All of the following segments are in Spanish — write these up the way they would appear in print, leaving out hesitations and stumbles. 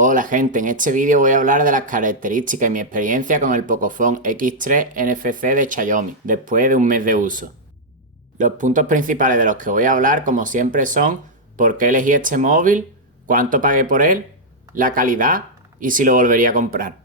Hola gente, en este vídeo voy a hablar de las características y mi experiencia con el Pocophone X3 NFC de Xiaomi, después de un mes de uso. Los puntos principales de los que voy a hablar, como siempre, son por qué elegí este móvil, cuánto pagué por él, la calidad y si lo volvería a comprar.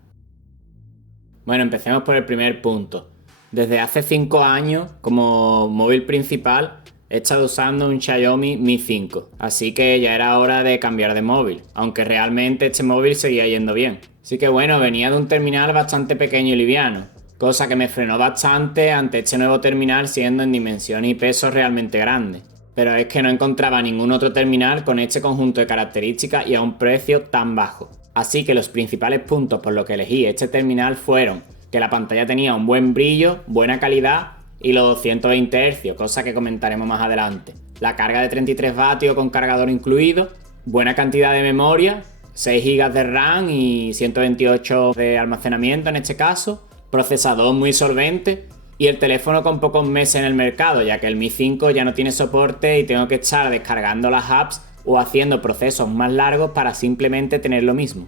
Bueno, empecemos por el primer punto. Desde hace 5 años, como móvil principal, he estado usando un Xiaomi Mi 5, así que ya era hora de cambiar de móvil, aunque realmente este móvil seguía yendo bien. Así que bueno, venía de un terminal bastante pequeño y liviano, cosa que me frenó bastante ante este nuevo terminal siendo en dimensión y peso realmente grande. Pero es que no encontraba ningún otro terminal con este conjunto de características y a un precio tan bajo. Así que los principales puntos por los que elegí este terminal fueron que la pantalla tenía un buen brillo, buena calidad y los 120 Hz, cosa que comentaremos más adelante. La carga de 33 vatios con cargador incluido, buena cantidad de memoria, 6 GB de RAM y 128 de almacenamiento en este caso, procesador muy solvente y el teléfono con pocos meses en el mercado, ya que el Mi 5 ya no tiene soporte y tengo que estar descargando las apps o haciendo procesos más largos para simplemente tener lo mismo.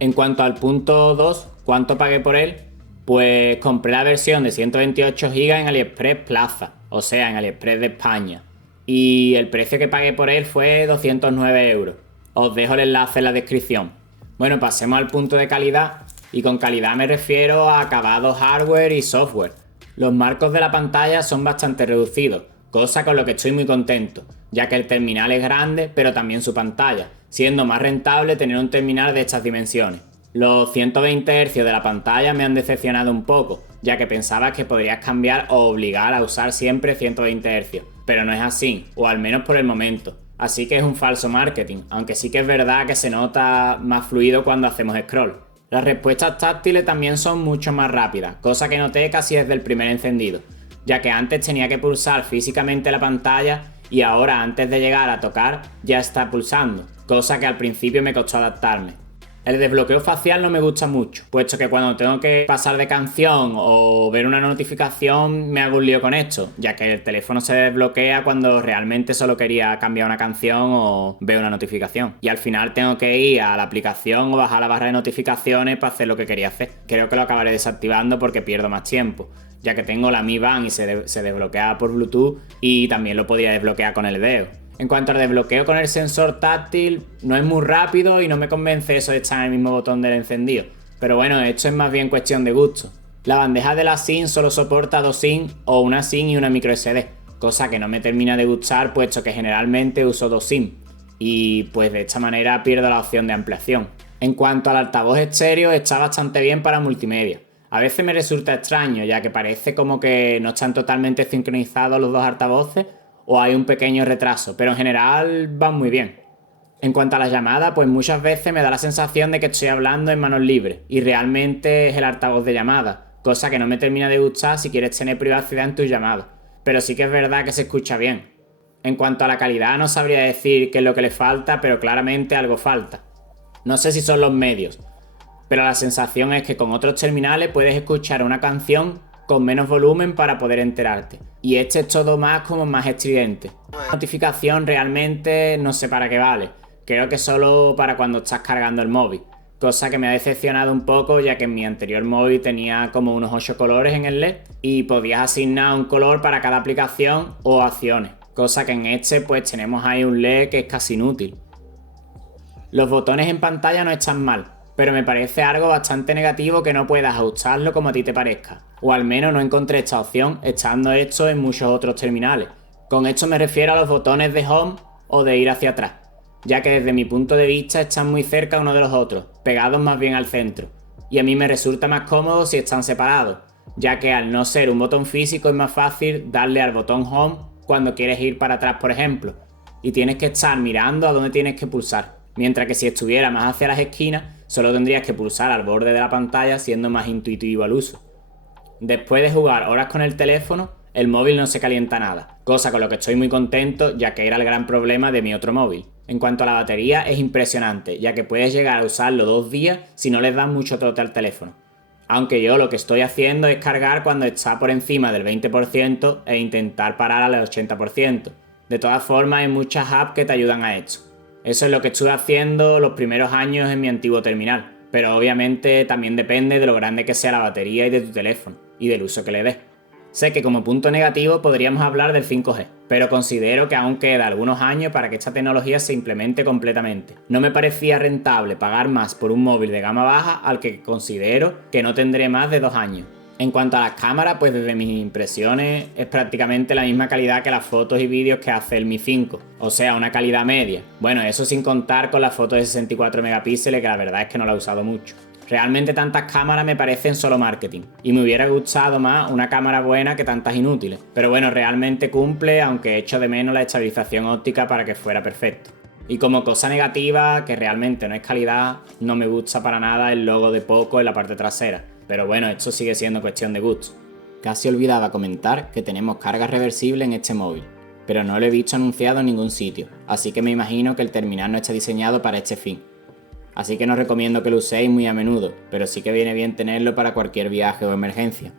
En cuanto al punto 2, ¿cuánto pagué por él? Pues compré la versión de 128 GB en AliExpress Plaza, o sea, en AliExpress de España. Y el precio que pagué por él fue 209 euros. Os dejo el enlace en la descripción. Bueno, pasemos al punto de calidad. Y con calidad me refiero a acabado hardware y software. Los marcos de la pantalla son bastante reducidos, cosa con lo que estoy muy contento, ya que el terminal es grande, pero también su pantalla, siendo más rentable tener un terminal de estas dimensiones. Los 120 Hz de la pantalla me han decepcionado un poco, ya que pensaba que podrías cambiar o obligar a usar siempre 120 Hz, pero no es así, o al menos por el momento. Así que es un falso marketing, aunque sí que es verdad que se nota más fluido cuando hacemos scroll. Las respuestas táctiles también son mucho más rápidas, cosa que noté casi desde el primer encendido, ya que antes tenía que pulsar físicamente la pantalla y ahora antes de llegar a tocar ya está pulsando, cosa que al principio me costó adaptarme. El desbloqueo facial no me gusta mucho, puesto que cuando tengo que pasar de canción o ver una notificación me hago un lío con esto, ya que el teléfono se desbloquea cuando realmente solo quería cambiar una canción o ver una notificación. Y al final tengo que ir a la aplicación o bajar la barra de notificaciones para hacer lo que quería hacer. Creo que lo acabaré desactivando porque pierdo más tiempo, ya que tengo la Mi Band y se desbloquea por Bluetooth y también lo podía desbloquear con el dedo. En cuanto al desbloqueo con el sensor táctil, no es muy rápido y no me convence eso de estar en el mismo botón del encendido. Pero bueno, esto es más bien cuestión de gusto. La bandeja de la SIM solo soporta 2 SIM o una SIM y una micro SD, cosa que no me termina de gustar puesto que generalmente uso 2 SIM y pues de esta manera pierdo la opción de ampliación. En cuanto al altavoz estéreo, está bastante bien para multimedia. A veces me resulta extraño, ya que parece como que no están totalmente sincronizados los dos altavoces o hay un pequeño retraso, pero en general van muy bien. En cuanto a las llamadas, pues muchas veces me da la sensación de que estoy hablando en manos libres y realmente es el altavoz de llamada, cosa que no me termina de gustar si quieres tener privacidad en tus llamadas, pero sí que es verdad que se escucha bien. En cuanto a la calidad no sabría decir qué es lo que le falta, pero claramente algo falta. No sé si son los medios, pero la sensación es que con otros terminales puedes escuchar una canción con menos volumen para poder enterarte. Y este es todo más como más estridente. La notificación realmente no sé para qué vale. Creo que solo para cuando estás cargando el móvil. Cosa que me ha decepcionado un poco ya que en mi anterior móvil tenía como unos 8 colores en el LED y podías asignar un color para cada aplicación o acciones. Cosa que en este pues tenemos ahí un LED que es casi inútil. Los botones en pantalla no están mal, pero me parece algo bastante negativo que no puedas ajustarlo como a ti te parezca. O al menos no encontré esta opción estando esto en muchos otros terminales. Con esto me refiero a los botones de home o de ir hacia atrás, ya que desde mi punto de vista están muy cerca uno de los otros, pegados más bien al centro. Y a mí me resulta más cómodo si están separados, ya que al no ser un botón físico es más fácil darle al botón home cuando quieres ir para atrás, por ejemplo, y tienes que estar mirando a dónde tienes que pulsar. Mientras que si estuviera más hacia las esquinas, solo tendrías que pulsar al borde de la pantalla siendo más intuitivo al uso. Después de jugar horas con el teléfono, el móvil no se calienta nada, cosa con lo que estoy muy contento ya que era el gran problema de mi otro móvil. En cuanto a la batería es impresionante, ya que puedes llegar a usarlo 2 días si no le das mucho trote al teléfono. Aunque yo lo que estoy haciendo es cargar cuando está por encima del 20% e intentar parar al 80%. De todas formas hay muchas apps que te ayudan a esto. Eso es lo que estuve haciendo los primeros años en mi antiguo terminal, pero obviamente también depende de lo grande que sea la batería y de tu teléfono, y del uso que le des. Sé que como punto negativo podríamos hablar del 5G, pero considero que aún queda algunos años para que esta tecnología se implemente completamente. No me parecía rentable pagar más por un móvil de gama baja al que considero que no tendré más de 2 años. En cuanto a las cámaras, pues desde mis impresiones es prácticamente la misma calidad que las fotos y vídeos que hace el Mi 5, o sea, una calidad media. Bueno, eso sin contar con las fotos de 64 megapíxeles, que la verdad es que no la he usado mucho. Realmente tantas cámaras me parecen solo marketing, y me hubiera gustado más una cámara buena que tantas inútiles. Pero bueno, realmente cumple, aunque echo de menos la estabilización óptica para que fuera perfecto. Y como cosa negativa, que realmente no es calidad, no me gusta para nada el logo de Poco en la parte trasera. Pero bueno, esto sigue siendo cuestión de gusto. Casi olvidaba comentar que tenemos carga reversible en este móvil, pero no lo he visto anunciado en ningún sitio, así que me imagino que el terminal no está diseñado para este fin. Así que no recomiendo que lo uséis muy a menudo, pero sí que viene bien tenerlo para cualquier viaje o emergencia.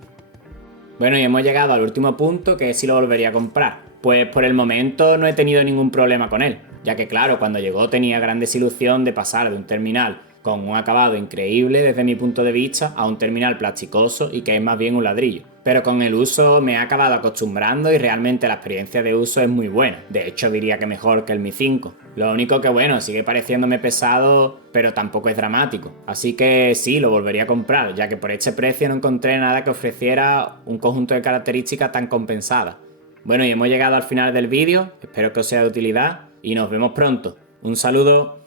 Bueno, y hemos llegado al último punto, que es si lo volvería a comprar. Pues por el momento no he tenido ningún problema con él, ya que claro, cuando llegó tenía gran desilusión de pasar de un terminal con un acabado increíble desde mi punto de vista a un terminal plasticoso y que es más bien un ladrillo. Pero con el uso me he acabado acostumbrando y realmente la experiencia de uso es muy buena. De hecho diría que mejor que el Mi 5. Lo único que bueno, sigue pareciéndome pesado, pero tampoco es dramático. Así que sí, lo volvería a comprar, ya que por este precio no encontré nada que ofreciera un conjunto de características tan compensadas. Bueno, y hemos llegado al final del vídeo, espero que os sea de utilidad y nos vemos pronto. Un saludo.